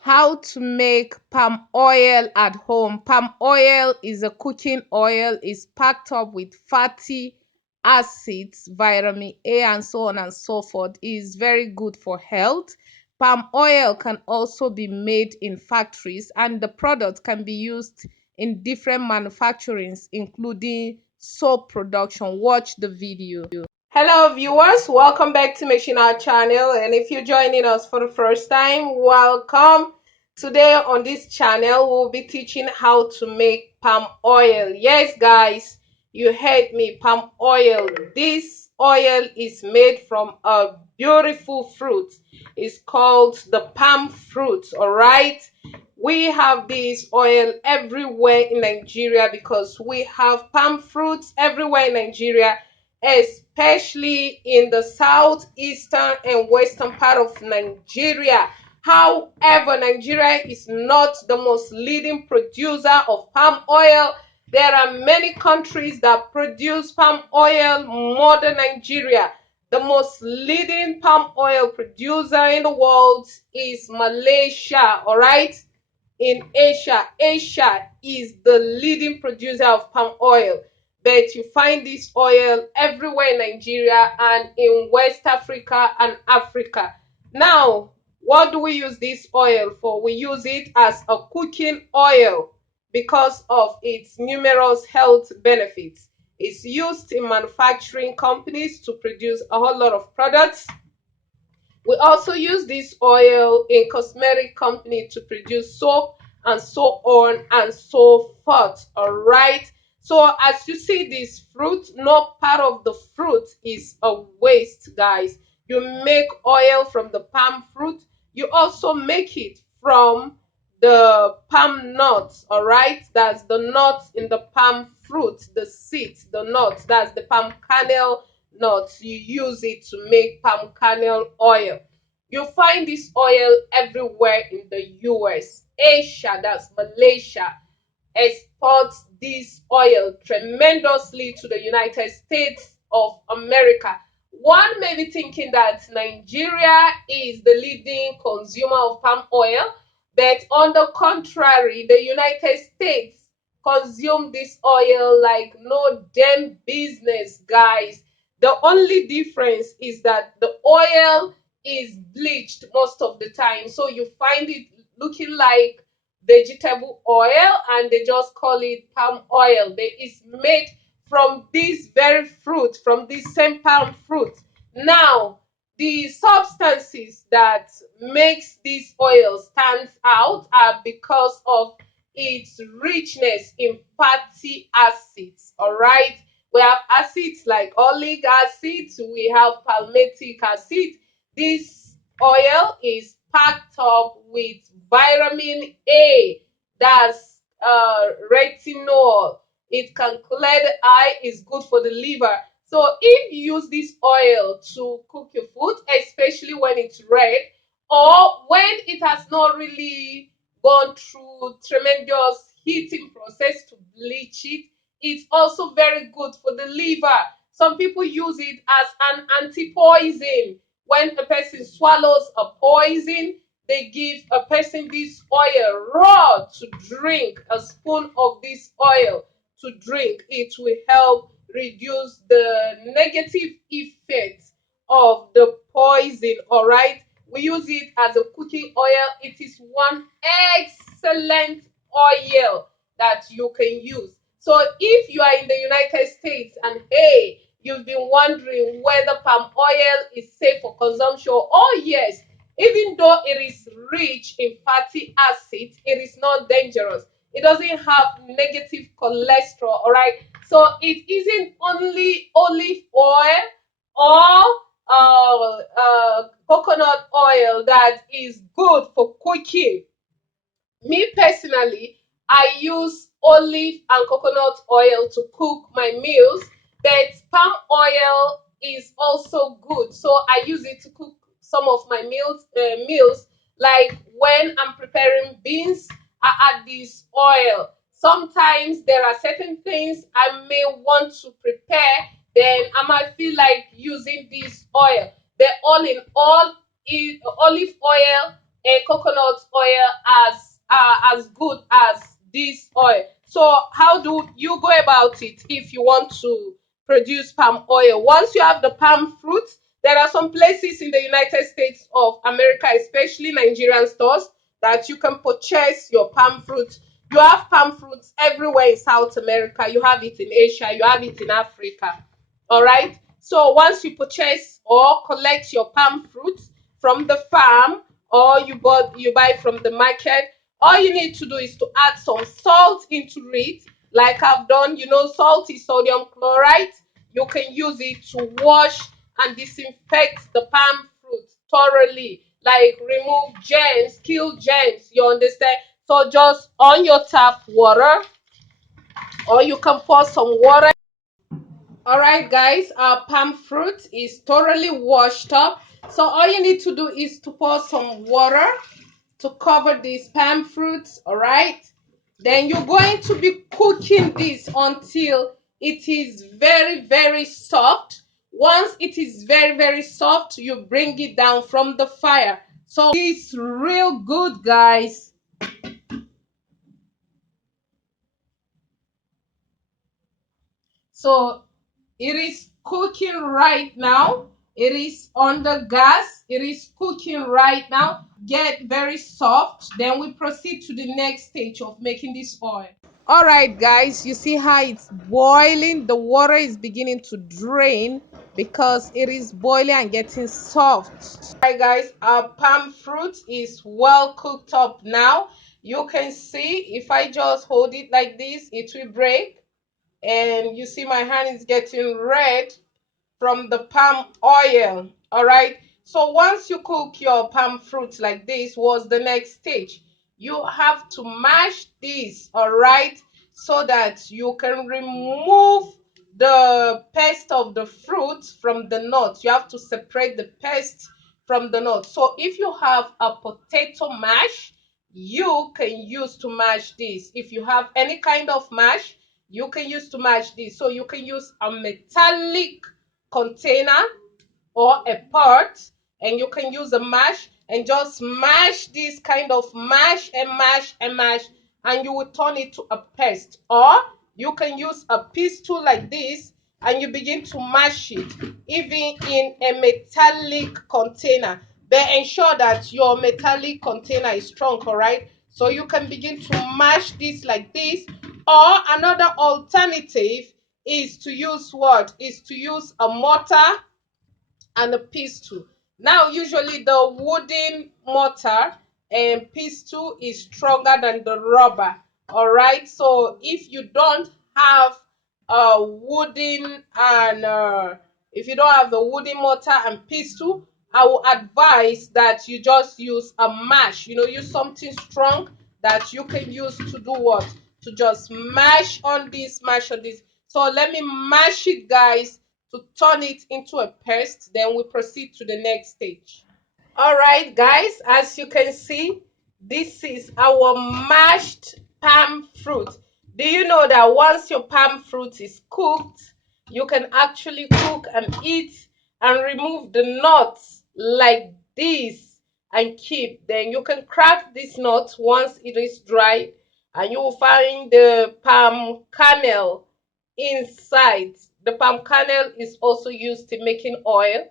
How to make palm oil at home. Palm oil is a cooking oil, is packed up with fatty acids, vitamin A, and so on and so forth. It is very good for health. Palm oil can also be made in factories, and the product can be used in different manufacturings, including soap production. Watch the video. Hello viewers, welcome back to Machina channel, and if you're joining us for the first time, welcome. Today on this channel we'll be teaching how to make palm oil. Yes guys, you heard me, palm oil. This oil is made from a beautiful fruit. It's called the palm fruit. All right, we have this oil everywhere in Nigeria because we have palm fruits everywhere in Nigeria, especially in the southeastern and western part of Nigeria. However, Nigeria is not the most leading producer of palm oil. There are many countries that produce palm oil more than Nigeria. The most leading palm oil producer in the world is Malaysia, all right? In Asia. Asia is the leading producer of palm oil, but you find this oil everywhere in Nigeria and in West Africa and Africa. Now, what do we use this oil for? We use it as a cooking oil because of its numerous health benefits. It's used in manufacturing companies to produce a whole lot of products. We also use this oil in cosmetic company to produce soap and so on and so forth. All right. So as you see this fruit, no part of the fruit is a waste, guys. You make oil from the palm fruit. You also make it from the palm nuts. All right. That's the nuts in the palm fruit, the seeds, the nuts. That's the palm kernel nuts. You use it to make palm kernel oil. You find this oil everywhere in the US. Asia, that's Malaysia, exports this oil tremendously to the United States of America. One may be thinking that Nigeria is the leading consumer of palm oil, but on the contrary, the United States consume this oil like no damn business, guys. The only difference is that the oil is bleached most of the time, so you find it looking like vegetable oil and they just call it palm oil. It's made from this very fruit, from this same palm fruit. Now, the substances that makes this oil stands out are because of its richness in fatty acids. All right, we have acids like oleic acid, we have palmitic acid. This oil is packed up with vitamin A, that's retinol. It can clear the eye, is good for the liver. So if you use this oil to cook your food, especially when it's red or when it has not really gone through tremendous heating process to bleach it, it's also very good for the liver. Some people use it as an anti-poison. When a person swallows a poison, they give a person this oil raw to drink, a spoon of this oil to drink. It will help reduce the negative effects of the poison. All right, we use it as a cooking oil. It is one excellent oil that you can use. So if you are in the United States and hey, you've been wondering whether palm oil is safe for consumption, oh yes, even though it is rich in fatty acids, it is not dangerous. It doesn't have negative cholesterol. All right, so it isn't only olive oil or coconut oil that is good for cooking. Me personally, I use olive and coconut oil to cook my meals, but palm oil is also good. So I use it to cook some of my meals like when I'm preparing beans, I add this oil. Sometimes there are certain things I may want to prepare, then I might feel like using this oil. But all in all, olive oil a coconut oil as good as this oil. So how do you go about it if you want to produce palm oil? Once you have the palm fruit, there are some places in the United States of America, especially Nigerian stores, that you can purchase your palm fruit. You have palm fruits everywhere in South America. You have it in Asia. You have it in Africa. All right. So once you purchase or collect your palm fruits from the farm, or you buy from the market, all you need to do is to add some salt into it, like I've done. You know, salt is sodium chloride. You can use it to wash and disinfect the palm fruit thoroughly, like remove germs, kill germs. You understand? So just on your tap water, or you can pour some water. All right, guys, our palm fruit is thoroughly washed up. So all you need to do is to pour some water to cover these palm fruits. All right. Then you're going to be cooking this until it is very, very soft. Once it is very, very soft, you bring it down from the fire. So it's real good, guys. So it is cooking right now. It is on the gas. It is cooking right now. Get very soft. Then we proceed to the next stage of making this oil. All right, guys, you see how it's boiling. The water is beginning to drain because it is boiling and getting soft. All right, guys, our palm fruit is well cooked up now. You can see if I just hold it like this, it will break. And you see my hand is getting red from the palm oil. All right. So once you cook your palm fruit like this, was the next stage. You have to mash this, all right, so that you can remove the pest of the fruit from the nut. You have to separate the pest from the nut. So if you have a potato mash, you can use to mash this. If you have any kind of mash, you can use to mash this. So you can use a metallic container or a pot, and you can use a mash and just mash this kind of mash and mash and mash, and you will turn it to a paste. Or you can use a pistol like this and you begin to mash it even in a metallic container, but ensure that your metallic container is strong. All right, so you can begin to mash this like this. Or another alternative is to use what? Is to use a mortar and a pestle. Now, usually the wooden mortar and pestle is stronger than the rubber. All right. So if you don't have a wooden and if you don't have the wooden mortar and pestle, I will advise that you just use a mash. You know, use something strong that you can use to do what? To just mash on this, mash on this. So let me mash it, guys, to turn it into a paste. Then we proceed to the next stage. All right, guys, as you can see, this is our mashed palm fruit. Do you know that once your palm fruit is cooked, you can actually cook and eat and remove the nuts like this and keep? Then you can crack this nut once it is dry, and you will find the palm kernel inside. The palm kernel is also used in making oil.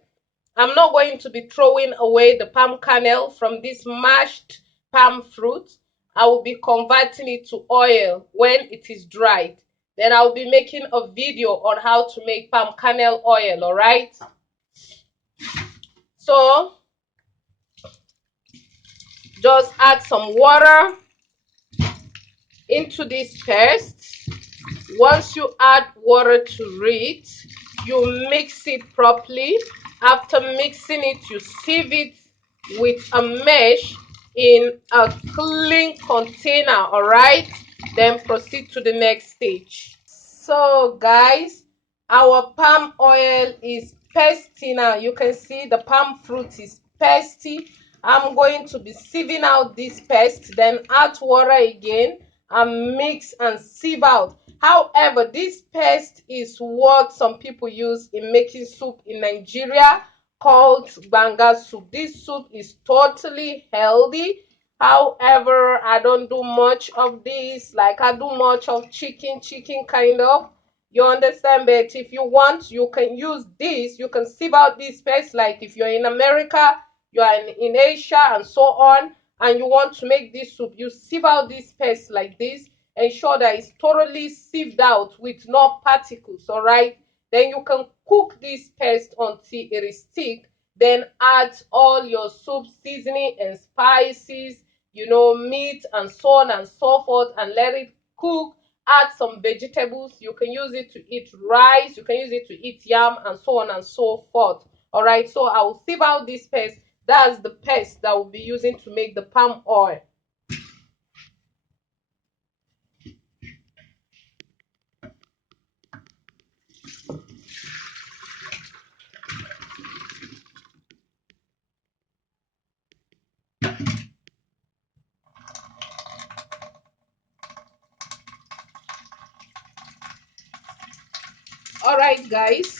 I'm not going to be throwing away the palm kernel from this mashed palm fruit. I will be converting it to oil when it is dried. Then I'll be making a video on how to make palm kernel oil, all right? So just add some water into this paste. Once you add water to it, you mix it properly. After mixing it, you sieve it with a mesh in a clean container. All right, then proceed to the next stage. So guys, our palm oil is pasty now. You can see the palm fruit is pasty. I'm going to be sieving out this paste, then add water again and mix and sieve out. However, this paste is what some people use in making soup in Nigeria called banga soup. This soup is totally healthy. However, I don't do much of this. Like I do much of chicken kind of. You understand? But if you want, you can use this. You can sieve out this paste. Like if you're in America, you are in Asia, and so on, and you want to make this soup, you sieve out this paste like this. Ensure that it's thoroughly sieved out with no particles. All right. Then you can cook this paste until it is thick. Then add all your soup seasoning and spices, meat and so on and so forth, and let it cook. Add some vegetables. You can use it to eat rice, you can use it to eat yam, and so on and so forth. All right, so I will sieve out this paste. That's the paste that we'll be using to make the palm oil. All right, guys,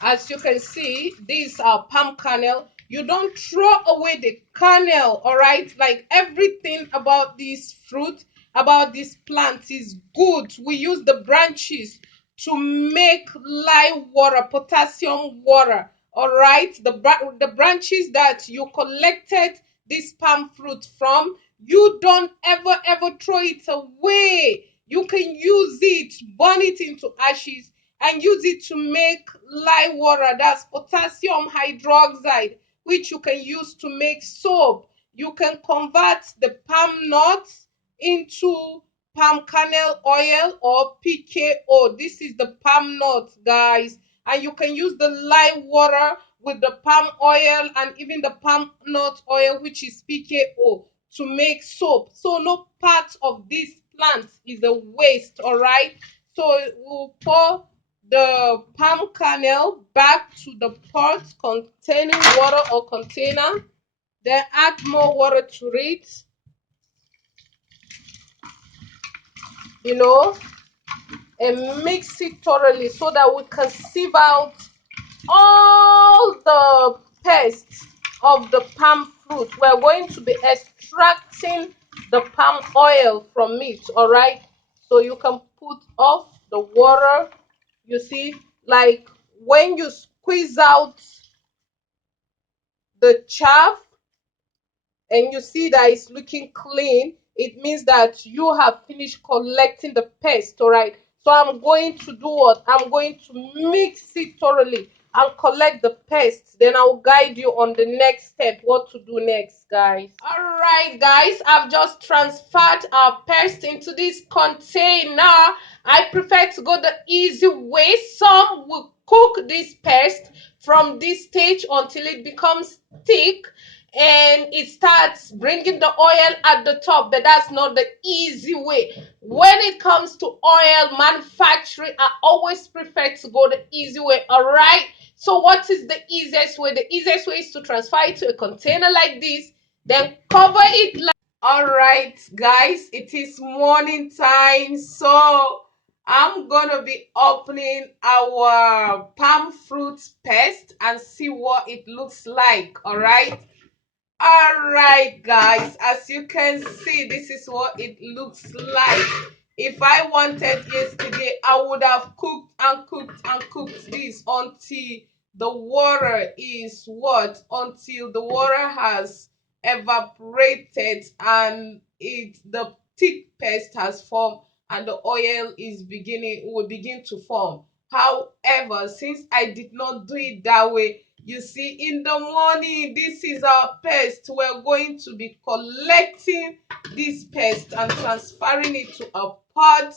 as you can see, these are palm kernel. You don't throw away the kernel. All right, like everything about this fruit, about this plant is good. We use the branches to make lye water, potassium water. All right, the branches that you collected this palm fruit from, you don't ever throw it away. You can use it, burn it into ashes, and use it to make lye water. That's potassium hydroxide, which you can use to make soap. You can convert the palm nuts into palm kernel oil or PKO. This is the palm nut, guys. And you can use the lye water with the palm oil and even the palm nut oil, which is PKO, to make soap. So no part of this plant is a waste, all right? So we'll pour the palm kernel back to the pot containing water or container. Then add more water to it, you know, and mix it thoroughly so that we can sieve out all the pests of the palm fruit. We're going to be extracting the palm oil from it, all right? So you can put off the water. You see, like when you squeeze out the chaff and you see that it's looking clean, it means that you have finished collecting the paste. All right, so I'm going to do what? I'm going to mix it thoroughly and collect the paste. Then I'll guide you on the next step, what to do next, guys. All right, guys, I've just transferred our paste into this container. I prefer to go the easy way. Some will cook this paste from this stage until it becomes thick and it starts bringing the oil at the top, but that's not the easy way. When it comes to oil manufacturing, I always prefer to go the easy way. All right, so what is the easiest way? The easiest way is to transfer it to a container like this, then cover it. All right, guys, it is morning time, so I'm gonna be opening our palm fruit paste and see what it looks like. All right, guys, as you can see, this is what it looks like. If I wanted yesterday, I would have cooked and cooked and cooked this until the water is what? Until the water has evaporated and the thick paste has formed and the oil is beginning will begin to form. However, since I did not do it that way, you see, in the morning, this is our paste. We're going to be collecting this paste and transferring it to a pot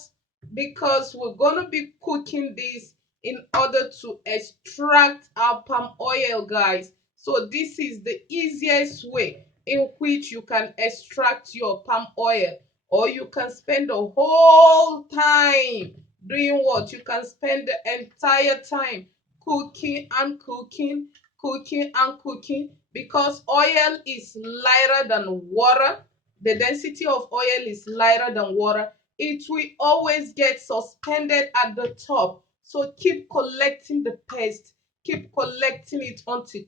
because we're going to be cooking this in order to extract our palm oil, guys. So this is the easiest way in which you can extract your palm oil, or you can spend the whole time doing what? You can spend the entire time cooking and cooking, cooking and cooking, because oil is lighter than water. The density of oil is lighter than water. It will always get suspended at the top. So keep collecting the paste, keep collecting it until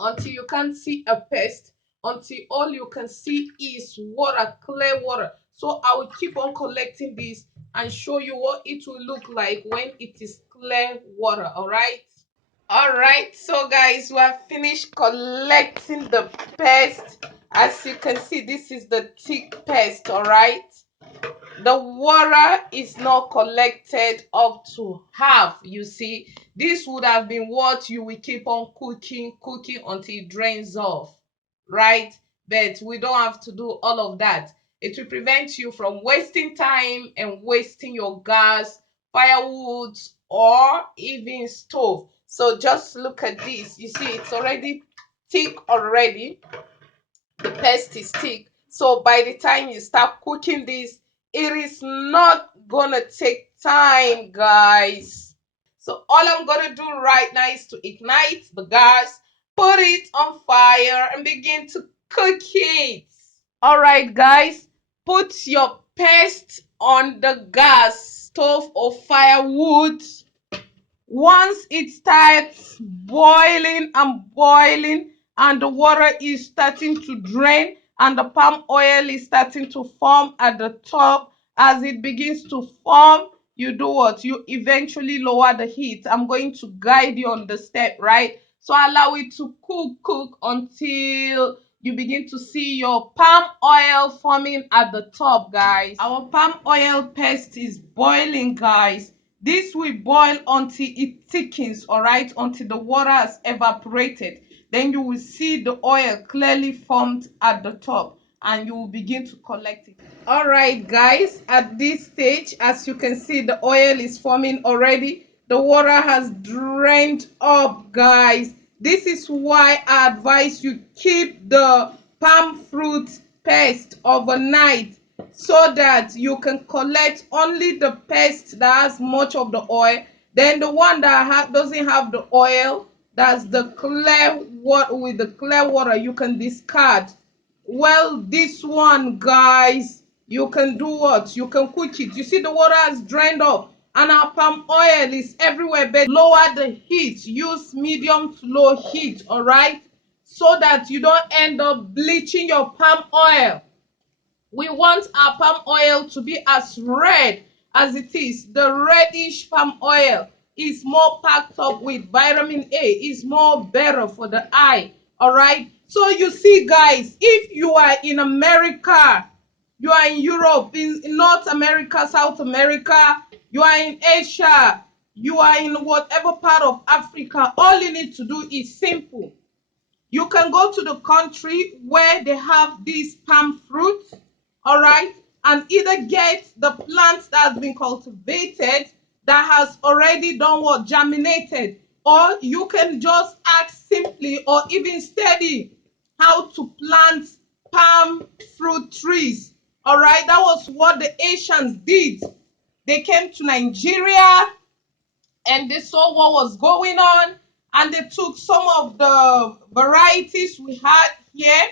until you can't see a pest, until all you can see is water, clear water. So I will keep on collecting this and show you what it will look like when it is clear water. All right, so guys, we have finished collecting the pest. As you can see, this is the thick pest. All right, the water is not collected up to half. You see, this would have been what you will keep on cooking until it drains off, right? But we don't have to do all of that. It will prevent you from wasting time and wasting your gas, firewood, or even stove. So just look at this. You see, it's already thick already. The paste is thick. So by the time you start cooking this, it is not gonna take time, guys. So all I'm gonna do right now is to ignite the gas, put it on fire, and begin to cook it. All right, guys, put your paste on the gas stove or firewood. Once it starts boiling and boiling and the water is starting to drain and the palm oil is starting to form at the top, as it begins to form, you do what? You eventually lower the heat. I'm going to guide you on the step, right? So allow it to cook until you begin to see your palm oil forming at the top, guys. Our palm oil paste is boiling, guys. This will boil until it thickens, all right, until the water has evaporated. Then you will see the oil clearly formed at the top and you will begin to collect it. All right, guys, at this stage, as you can see, the oil is forming already. The water has drained up, guys. This is why I advise you keep the palm fruit paste overnight, so that you can collect only the paste that has much of the oil. Then the one that doesn't have the oil, that's the clear water. With the clear water, you can discard. Well, this one, guys, you can do what? You can cook it. You see the water has drained off and our palm oil is everywhere, but lower the heat. Use medium to low heat, all right, so that you don't end up bleaching your palm oil. We want our palm oil to be as red as it is. The reddish palm oil is more packed up with vitamin A, is more better for the eye. All right. So you see, guys, if you are in America, you are in Europe, in North America, South America, you are in Asia, you are in whatever part of Africa, all you need to do is simple. You can go to the country where they have these palm fruits, all right, and either get the plant that has been cultivated, that has already done what? Germinated, or you can just ask simply or even study how to plant palm fruit trees. All right, that was what the Asians did. They came to Nigeria and they saw what was going on, and they took some of the varieties we had here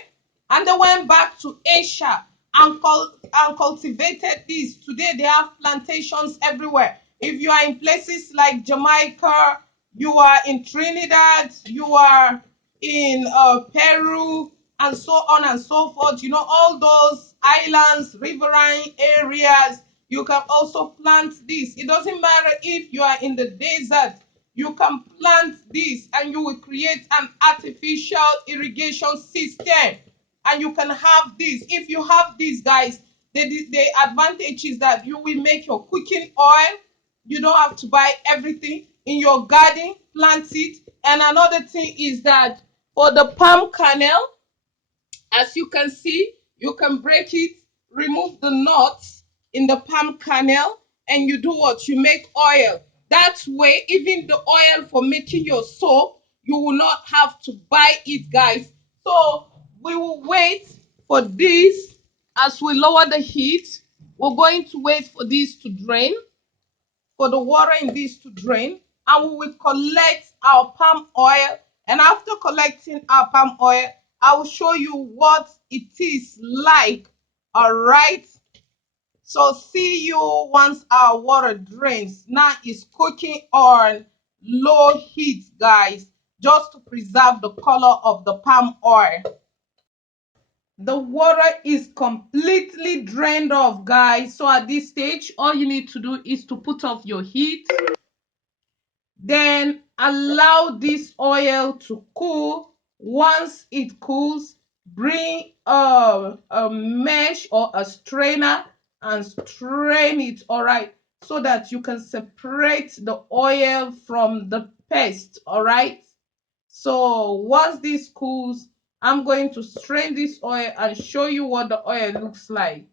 and they went back to Asia and cultivated these. Today they have plantations everywhere. If you are in places like Jamaica, you are in Trinidad, you are in Peru, and so on and so forth. You know, all those islands, riverine areas, you can also plant this. It doesn't matter if you are in the desert, you can plant this and you will create an artificial irrigation system and you can have this. If you have this, guys, the advantage is that you will make your cooking oil. You don't have to buy everything in your garden, plant it. And another thing is that for the palm kernel, as you can see, you can break it, remove the nuts in the palm kernel, and you do what? You make oil. That way, even the oil for making your soap, you will not have to buy it, guys. So we will wait for this. As we lower the heat, we're going to wait for this to drain, for the water in this to drain, and we will collect our palm oil. And after collecting our palm oil, I will show you what it is like. All right, so see you once our water drains. Now it's cooking on low heat, guys. just to preserve the color of the palm oil. The water is completely drained off, guys. So at this stage, all you need to do is to put off your heat. Then allow this oil to cool. Once it cools, bring a mesh or a strainer and strain it, all right, so that you can separate the oil from the paste, all right. So once this cools, I'm going to strain this oil and show you what the oil looks like.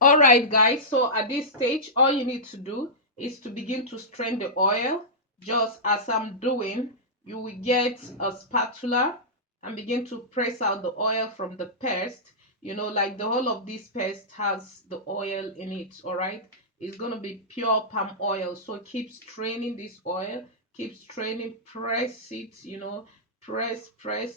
All right, guys, so at this stage, all you need to do is to begin to strain the oil. Just as I'm doing, you will get a spatula and begin to press out the oil from the paste. You know, like the whole of this paste has the oil in it, all right? It's going to be pure palm oil. So keep straining this oil, keep straining, press it, you know, press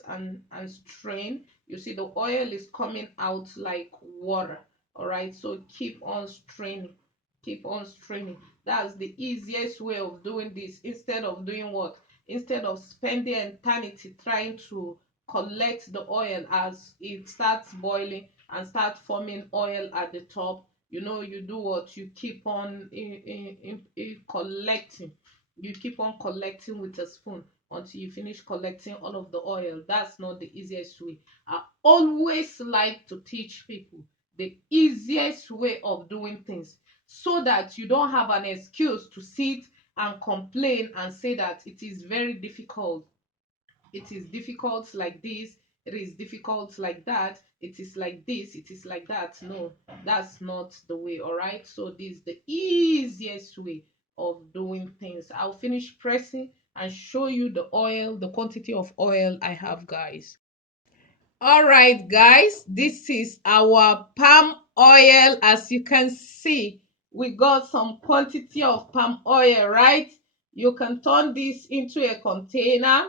and strain. You see the oil is coming out like water. All right, so keep on straining, keep on straining. That's the easiest way of doing this, instead of doing what, instead of spending eternity trying to collect the oil as it starts boiling and start forming oil at the top. You know, you do what, you keep on collecting, you keep on collecting with a spoon until you finish collecting all of the oil. That's not the easiest way. I always like to teach people the easiest way of doing things, so that you don't have an excuse to sit and complain and say that it is very difficult. It is difficult like this, it is difficult like that, it is like this, it is like that. No, that's not the way, all right? So this is the easiest way of doing things. I'll finish pressing and show you the oil, the quantity of oil I have, guys. All right, guys, this is our palm oil. As you can see, we got some quantity of palm oil, right? You can turn this into a container.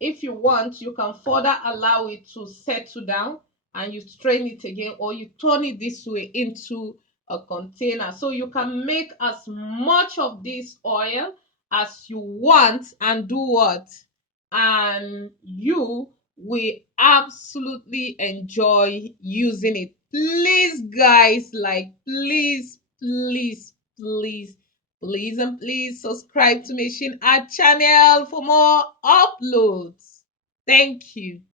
If you want, you can further allow it to settle down and you strain it again, or you turn it this way into a container. So you can make as much of this oil as you want and do what? And you we absolutely enjoy using it. Please, guys, like, please and please subscribe to Machine Art channel for more uploads. Thank you.